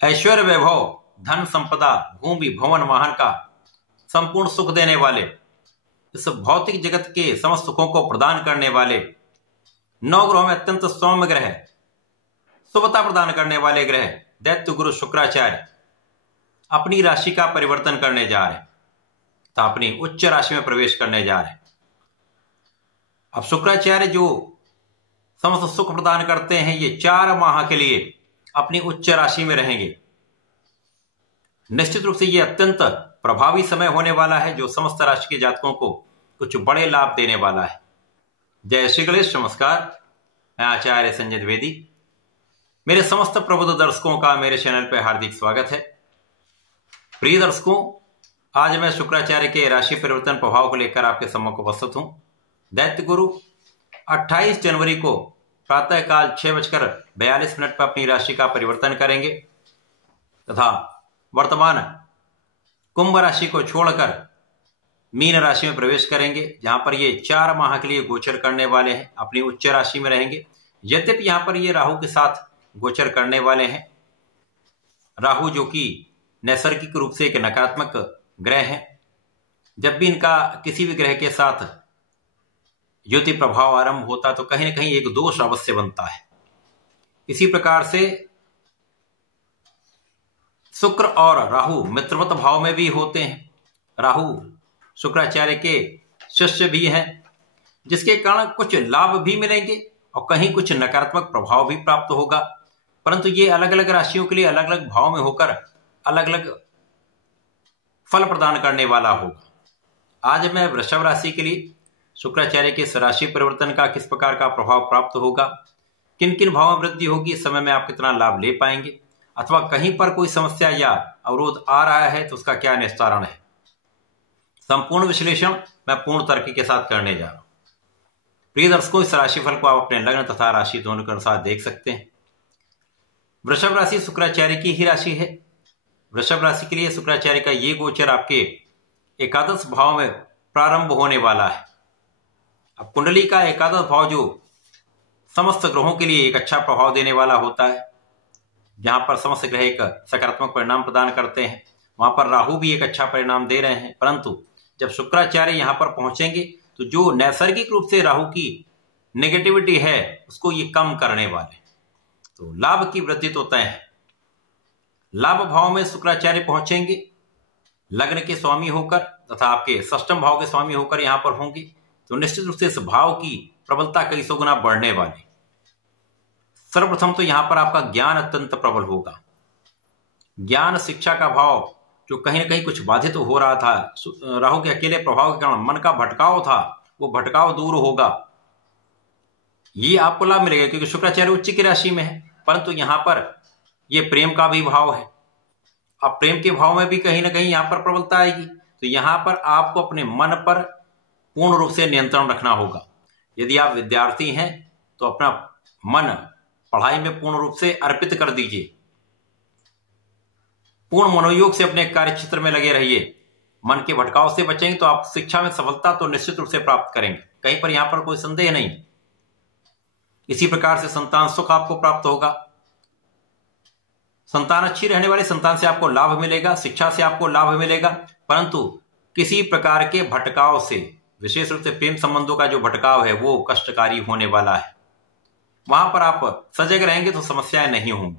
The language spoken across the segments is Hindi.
ऐश्वर्य वैभव, धन संपदा, भूमि भवन वाहन का संपूर्ण सुख देने वाले, इस भौतिक जगत के समस्त सुखों को प्रदान करने वाले, 9 ग्रहों में अत्यंत सौम्य ग्रह, शुभता प्रदान करने वाले ग्रह दैत्य गुरु शुक्राचार्य अपनी राशि का परिवर्तन करने जा रहे हैं, तो अपनी उच्च राशि में प्रवेश करने जा रहे हैं। अब शुक्राचार्य जो समस्त सुख प्रदान करते हैं, ये 4 माह के लिए अपनी उच्च राशि में रहेंगे। निश्चित रूप से ये अत्यंत प्रभावी समय होने वाला है, जो समस्त राशि के जातकों को कुछ बड़े लाभ देने वाला है। जय श्री गणेश। नमस्कार, मैं आचार्य संजय द्विवेदी। मेरे समस्त प्रबुद्ध दर्शकों का मेरे चैनल पर हार्दिक स्वागत है। प्रिय दर्शकों, आज मैं शुक्राचार्य के राशि परिवर्तन प्रभाव को लेकर आपके सम्मुख उपस्थित हूं। दैत्य गुरु 28 जनवरी को प्रातःकाल 6:42 पर अपनी राशि का परिवर्तन करेंगे तथा वर्तमान कुंभ राशि को छोड़कर मीन राशि में प्रवेश करेंगे, जहां पर ये 4 माह के लिए गोचर करने वाले हैं, अपनी उच्च राशि में रहेंगे। यद्यपि यहां पर ये राहु के साथ गोचर करने वाले हैं। राहु जो कि नैसर्गिक रूप से एक नकारात्मक ग्रह है, जब भी इनका किसी भी ग्रह के साथ ज्योति प्रभाव आरंभ होता तो कहीं ना कहीं एक दोष अवश्य बनता है। इसी प्रकार से शुक्र और राहु मित्रवत भाव में भी होते हैं। राहु शुक्राचार्य के शिष्य भी हैं, जिसके कारण कुछ लाभ भी मिलेंगे और कहीं कुछ नकारात्मक प्रभाव भी प्राप्त होगा। परंतु ये अलग अलग राशियों के लिए अलग अलग भाव में होकर अलग अलग फल प्रदान करने वाला होगा। आज मैं वृषभ राशि के लिए शुक्राचार्य के इस राशि परिवर्तन का किस प्रकार का प्रभाव प्राप्त होगा, किन किन भावों में वृद्धि होगी, इस समय में आप कितना लाभ ले पाएंगे, अथवा कहीं पर कोई समस्या या अवरोध आ रहा है तो उसका क्या निस्तारण है, संपूर्ण विश्लेषण मैं पूर्ण तर्क के साथ करने जा रहा हूं। प्रिय दर्शकों, इस राशिफल को आप अपने लग्न तथा राशि दोनों के अनुसार देख सकते हैं। वृषभ राशि शुक्राचार्य की ही राशि है। वृषभ राशि के लिए शुक्राचार्य का ये गोचर आपके एकादश भाव में प्रारंभ होने वाला है। अब कुंडली का एकादश भाव जो समस्त ग्रहों के लिए एक अच्छा प्रभाव देने वाला होता है, जहां पर समस्त ग्रह एक सकारात्मक परिणाम प्रदान करते हैं, वहां पर राहु भी एक अच्छा परिणाम दे रहे हैं। परंतु जब शुक्राचार्य यहां पर पहुंचेंगे तो जो नैसर्गिक रूप से राहु की नेगेटिविटी है उसको ये कम करने वाले, तो लाभ की वृद्धि तो तय है। लाभ भाव में शुक्राचार्य पहुंचेंगे, लग्न के स्वामी होकर तथा आपके षष्ठम भाव के स्वामी होकर यहां पर होंगे, तो निश्चित रूप से इस भाव की प्रबलता कई सौ गुना बढ़ने वाली। सर्वप्रथम तो यहां पर आपका ज्ञान अत्यंत प्रबल होगा। ज्ञान शिक्षा का भाव जो कहीं ना कहीं कुछ बाधित हो रहा था, राहु के अकेले प्रभाव के कारण मन का भटकाव था, वो भटकाव दूर होगा। ये आपको लाभ मिलेगा क्योंकि शुक्राचार्य उच्च की राशि में है। परंतु यहां पर ये प्रेम का भी भाव है। अब प्रेम के भाव में भी कहीं ना कहीं यहां पर प्रबलता आएगी, तो यहां पर आपको अपने मन पर पूर्ण रूप से नियंत्रण रखना होगा। यदि आप विद्यार्थी हैं तो अपना मन पढ़ाई में पूर्ण रूप से अर्पित कर दीजिए, पूर्ण मनोयोग से अपने कार्य क्षेत्र में लगे रहिए। मन के भटकाव से बचेंगे तो आप शिक्षा में सफलता तो निश्चित रूप से प्राप्त करेंगे, कहीं पर यहां पर कोई संदेह नहीं। इसी प्रकार से संतान सुख आपको प्राप्त होगा। संतान अच्छी रहने वाली, संतान से आपको लाभ मिलेगा, शिक्षा से आपको लाभ मिलेगा। परंतु किसी प्रकार के भटकाव से, विशेष रूप से प्रेम संबंधों का जो भटकाव है वो कष्टकारी होने वाला है। वहां पर आप सजग रहेंगे तो समस्याएं नहीं होंगी।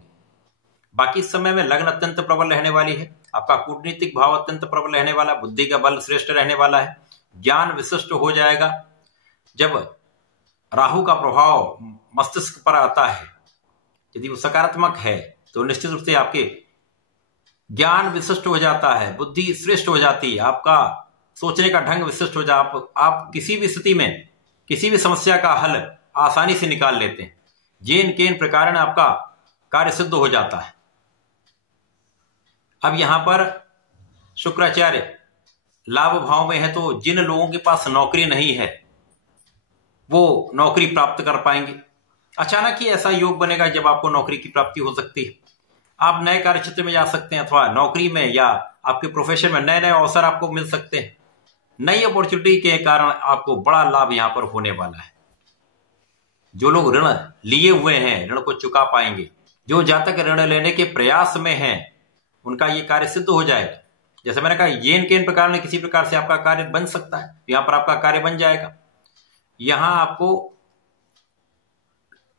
बाकी इस समय में लग्न अत्यंत प्रबल रहने वाली है, आपका कूटनीतिक भाव अत्यंत प्रबल रहने वाला, बुद्धि का बल श्रेष्ठ रहने वाला है, ज्ञान विशिष्ट हो जाएगा। जब राहु का प्रभाव मस्तिष्क पर आता है, यदि वो सकारात्मक है तो निश्चित रूप से आपके ज्ञान विशिष्ट हो जाता है, बुद्धि श्रेष्ठ हो जाती है, आपका सोचने का ढंग विशिष्ट हो जाता है। आप किसी भी स्थिति में किसी भी समस्या का हल आसानी से निकाल लेते हैं। जेन केन प्रकार आपका कार्य सिद्ध हो जाता है। अब यहां पर शुक्राचार्य लाभ भाव में है, तो जिन लोगों के पास नौकरी नहीं है वो नौकरी प्राप्त कर पाएंगे। अचानक ही ऐसा योग बनेगा जब आपको नौकरी की प्राप्ति हो सकती है। आप नए कार्य क्षेत्र में जा सकते हैं, अथवा नौकरी में या आपके प्रोफेशन में नए नए अवसर आपको मिल सकते हैं। नई अपॉर्चुनिटी के कारण आपको बड़ा लाभ यहां पर होने वाला है। जो लोग ऋण लिए हुए हैं, ऋण को चुका पाएंगे। जो जातक ऋण लेने के प्रयास में हैं उनका ये कार्य सिद्ध हो जाएगा। जैसे मैंने कहा, येन केन प्रकार में किसी प्रकार से आपका कार्य बन सकता है, यहां पर आपका कार्य बन जाएगा। यहां आपको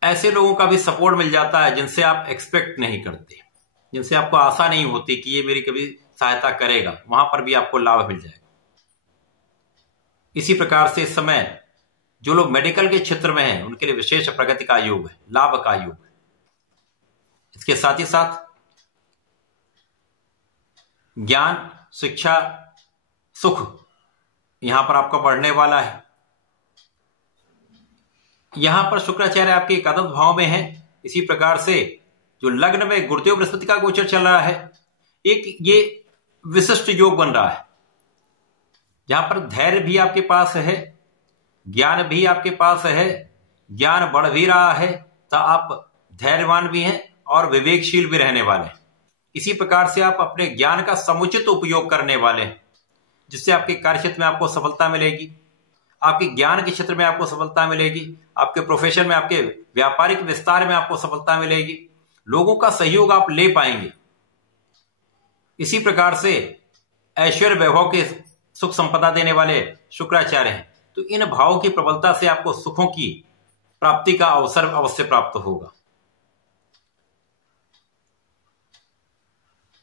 ऐसे लोगों का भी सपोर्ट मिल जाता है जिनसे आप एक्सपेक्ट नहीं करते, जिनसे आपको आशा नहीं होती कि ये मेरी कभी सहायता करेगा, वहां पर भी आपको लाभ मिल जाएगा। इसी प्रकार से इस समय जो लोग मेडिकल के क्षेत्र में हैं उनके लिए विशेष प्रगति का योग है, लाभ का योग है। इसके साथ ही साथ ज्ञान, शिक्षा, सुख यहां पर आपका बढ़ने वाला है। यहां पर शुक्राचार्य आपके एकादश भाव में है। इसी प्रकार से जो लग्न में गुरुदेव बृहस्पति का गोचर चल रहा है, एक ये विशिष्ट योग बन रहा है जहां पर धैर्य भी आपके पास है, ज्ञान भी आपके पास है, ज्ञान बढ़ भी रहा है, तो आप धैर्यवान भी हैं और विवेकशील भी रहने वाले हैं। इसी प्रकार से आप अपने ज्ञान का समुचित उपयोग करने वाले हैं, जिससे आपके कार्यक्षेत्र में आपको सफलता मिलेगी, आपके ज्ञान के क्षेत्र में आपको सफलता मिलेगी, आपके प्रोफेशन में, आपके व्यापारिक विस्तार में आपको सफलता मिलेगी, लोगों का सहयोग आप ले पाएंगे। इसी प्रकार से ऐश्वर्य वैभव के सुख संपदा देने वाले शुक्राचार्य हैं, तो इन भावों की प्रबलता से आपको सुखों की प्राप्ति का अवसर अवश्य प्राप्त होगा।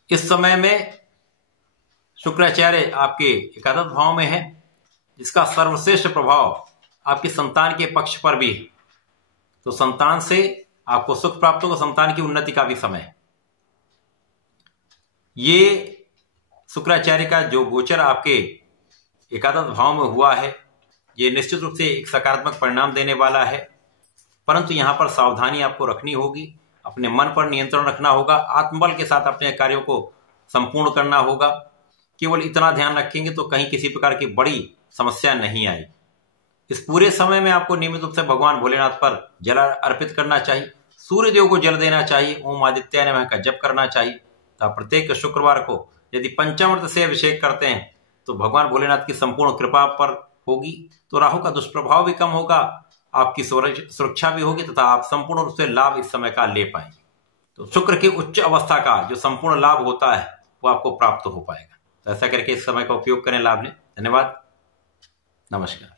इस समय में शुक्राचार्य आपके एकादश भाव में है, जिसका सर्वश्रेष्ठ प्रभाव आपकी संतान के पक्ष पर भी है, तो संतान से आपको सुख प्राप्त होगा, संतान की उन्नति का भी समय है। ये शुक्राचार्य का जो गोचर आपके एकादश भाव में हुआ है, ये निश्चित रूप से एक सकारात्मक परिणाम देने वाला है, परंतु यहां पर सावधानी आपको रखनी होगी, अपने मन पर नियंत्रण रखना होगा, आत्मबल के साथ अपने कार्यों को संपूर्ण करना होगा। केवल इतना ध्यान रखेंगे तो कहीं किसी प्रकार की बड़ी समस्या नहीं आएगी। इस पूरे समय में आपको नियमित रूप से भगवान भोलेनाथ पर जल अर्पित करना चाहिए, सूर्य देव को जल देना चाहिए, ओम आदित्याय नमः का जप करना चाहिए। तो प्रत्येक शुक्रवार को यदि पंचामृत से अभिषेक करते हैं तो भगवान भोलेनाथ की संपूर्ण कृपा पर होगी, तो राहु का दुष्प्रभाव भी कम होगा, आपकी सुरक्षा भी होगी तथा आप संपूर्ण रूप से लाभ इस समय का ले पाएंगे। तो शुक्र की उच्च अवस्था का जो संपूर्ण लाभ होता है वो आपको प्राप्त हो पाएगा। तो ऐसा करके इस समय का उपयोग करें, लाभ लें। धन्यवाद, नमस्कार।